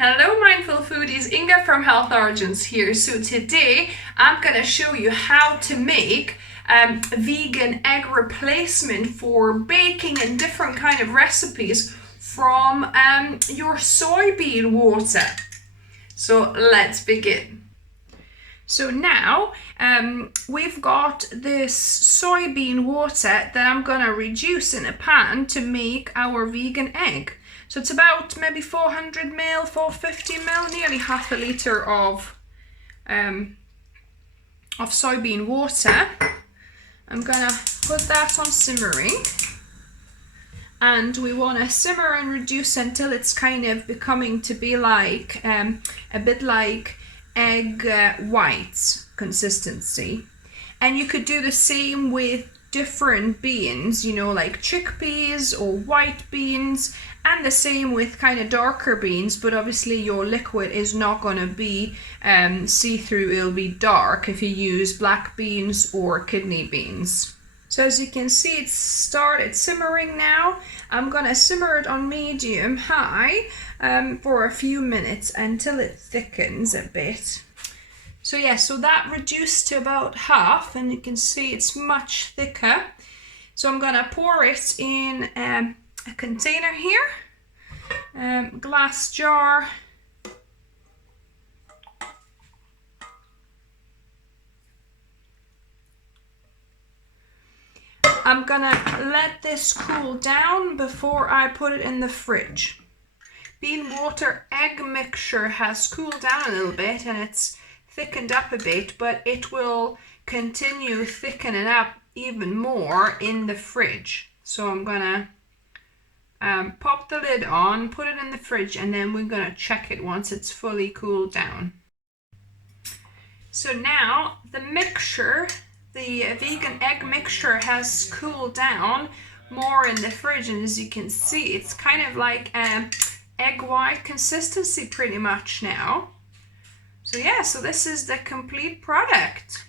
Hello mindful foodies, Inga from Health Origins here. So today I'm going to show you how to make vegan egg replacement for baking and different kind of recipes from your soybean water. So let's begin. So now we've got this soybean water that I'm going to reduce in a pan to make our vegan egg. So it's about maybe 400 ml, 450 ml, nearly half a litre of soybean water. I'm gonna put that on simmering, and we want to simmer and reduce until it's kind of becoming to be like a bit like egg whites consistency. And you could do the same with different beans, you know, like chickpeas or white beans, and the same with kind of darker beans, but obviously your liquid is not going to be see-through, it'll be dark if you use black beans or kidney beans. So as you can see, it's started simmering now. I'm going to simmer it on medium high for a few minutes until it thickens a bit. So yeah, so that reduced to about half, and you can see it's much thicker. So I'm gonna pour it in a container here, glass jar. I'm gonna let this cool down before I put it in the fridge. Bean water egg mixture has cooled down a little bit and it's thickened up a bit, but it will continue thickening up even more in the fridge. So I'm gonna pop the lid on, put it in the fridge, and then we're gonna check it once it's fully cooled down. So now the mixture, the vegan egg mixture, has cooled down more in the fridge, and as you can see, it's kind of like egg white consistency pretty much now. So yeah, so this is the complete product.